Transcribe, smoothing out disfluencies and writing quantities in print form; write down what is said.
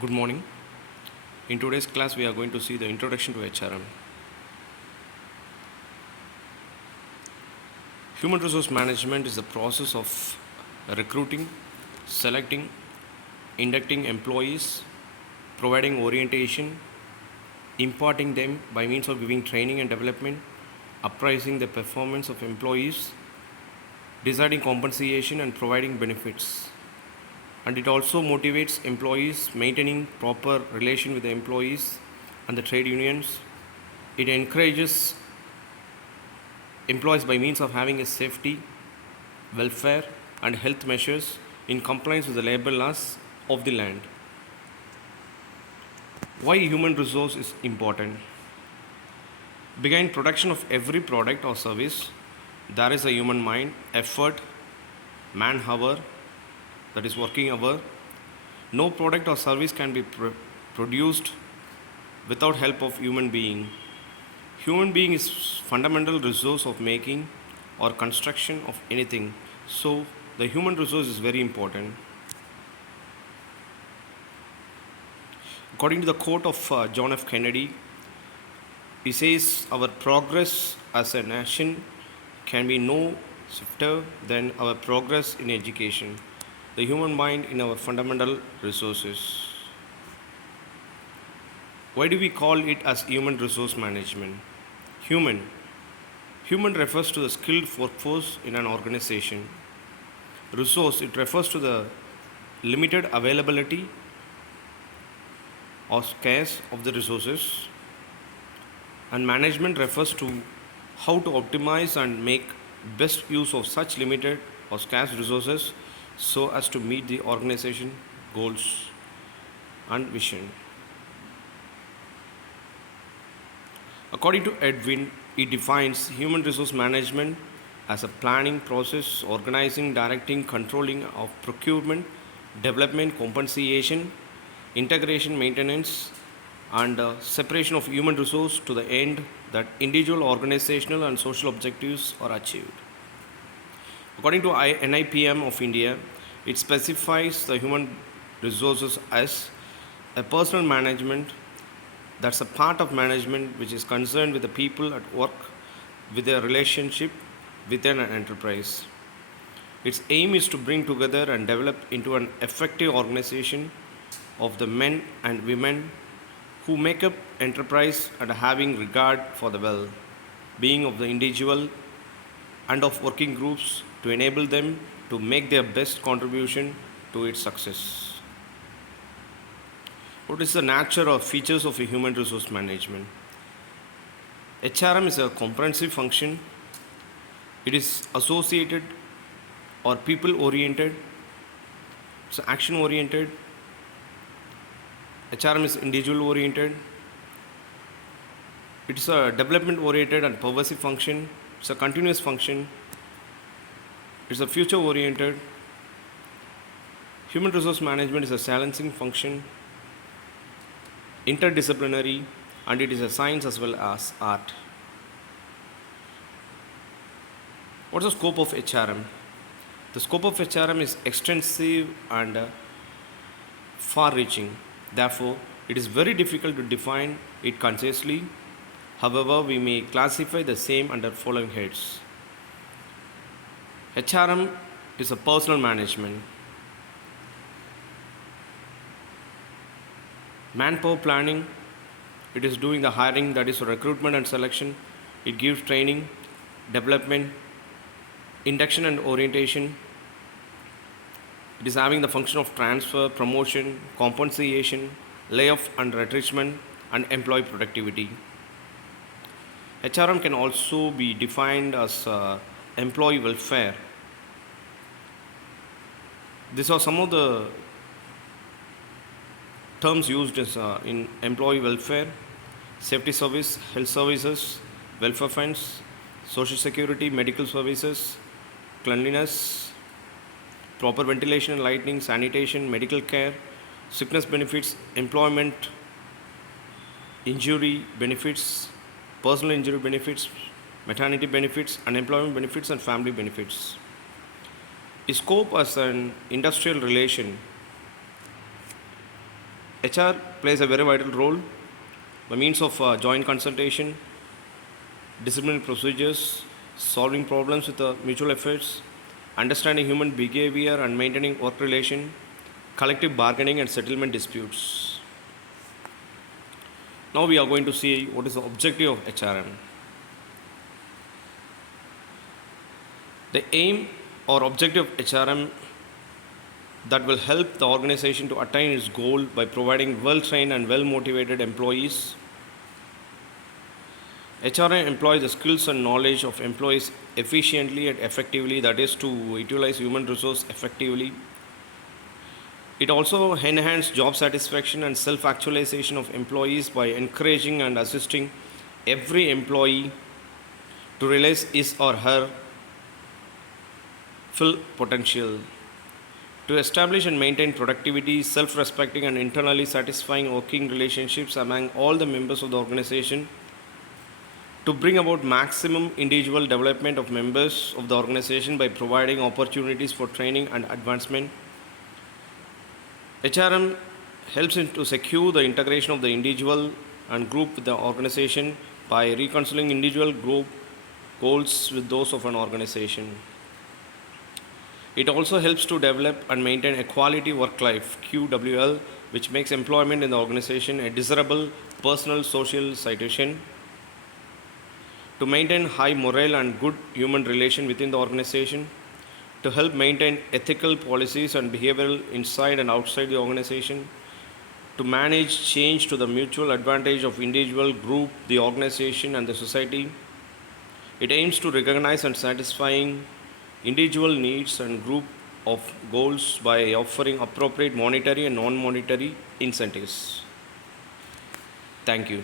Good morning. In today's class, we are going to see the introduction to HRM. Human resource management is the process of recruiting, selecting, inducting employees, providing orientation, imparting them by means of giving training and development, appraising the performance of employees, deciding compensation and providing benefits. And it also motivates employees, maintaining proper relation with the employees and the trade unions. It encourages employees by means of having a safety, welfare and health measures in compliance with the labor laws of the land. Why human resource is important? Behind production of every product or service, there is a human mind, effort, man-hour, that is working hour. No product or service can be produced without help of human being. Human being is fundamental resource of making or construction of anything. So the human resource is very important. According to the quote of John F. Kennedy, he says, "Our progress as a nation can be no swifter than our progress in education." The human mind in our fundamental resources. Why do we call it as human resource management? Human. Human refers to the skilled workforce in an organization. Resource, it refers to the limited availability or scarce of the resources. And management refers to how to optimize and make best use of such limited or scarce resources so as to meet the organization goals and vision. According to Edwin, he defines human resource management as a planning process, organizing, directing, controlling of procurement, development, compensation, integration, maintenance, and separation of human resource to the end that individual, organizational, and social objectives are achieved. According to NIPM of India, it specifies the human resources as a personal management, that's a part of management which is concerned with the people at work, with their relationship within an enterprise. Its aim is to bring together and develop into an effective organization of the men and women who make up enterprise and having regard for the well-being of the individual and of working groups to enable them to make their best contribution to its success. What is the nature or features of a human resource management? HRM is a comprehensive function. It is associated or people oriented. It's action oriented. HRM is individual oriented. It is a development oriented and pervasive function. It's a continuous function. It's a future oriented. Human resource management is a challenging function, interdisciplinary, and it is a science as well as art. What's the scope of HRM? The scope of HRM is extensive and far-reaching. Therefore, it is very difficult to define it concisely. However, we may classify the same under following heads. HRM is a personal management. Manpower planning, it is doing the hiring, that is recruitment and selection. It gives training, development, induction and orientation. It is having the function of transfer, promotion, compensation, layoff and retrenchment, and employee productivity. HRM can also be defined as employee welfare. These are some of the terms used in employee welfare: safety service, health services, welfare funds, social security, medical services, cleanliness, proper ventilation and lighting, sanitation, medical care, sickness benefits, employment, injury benefits, personal injury benefits, maternity benefits, unemployment benefits, and family benefits. Scope as an industrial relation. HR plays a very vital role by means of joint consultation, disciplinary procedures, solving problems with mutual efforts, understanding human behavior and maintaining work relation, collective bargaining and settlement disputes. Now we are going to see what is the objective of HRM. The aim or objective of HRM that will help the organization to attain its goal by providing well-trained and well-motivated employees. HRM employs the skills and knowledge of employees efficiently and effectively, that is, to utilize human resource effectively. It also enhances job satisfaction and self-actualization of employees by encouraging and assisting every employee to realize his or her full potential. To establish and maintain productivity, self-respecting and internally satisfying working relationships among all the members of the organization, to bring about maximum individual development of members of the organization by providing opportunities for training and advancement. HRM helps to secure the integration of the individual and group with the organization by reconciling individual group goals with those of an organization. It also helps to develop and maintain a quality work life, QWL, which makes employment in the organization a desirable personal social situation. To maintain high morale and good human relation within the organization, to help maintain ethical policies and behavioral inside and outside the organization, to manage change to the mutual advantage of individual, group, the organization and the society. It aims to recognize and satisfying individual needs and group of goals by offering appropriate monetary and non-monetary incentives. Thank you.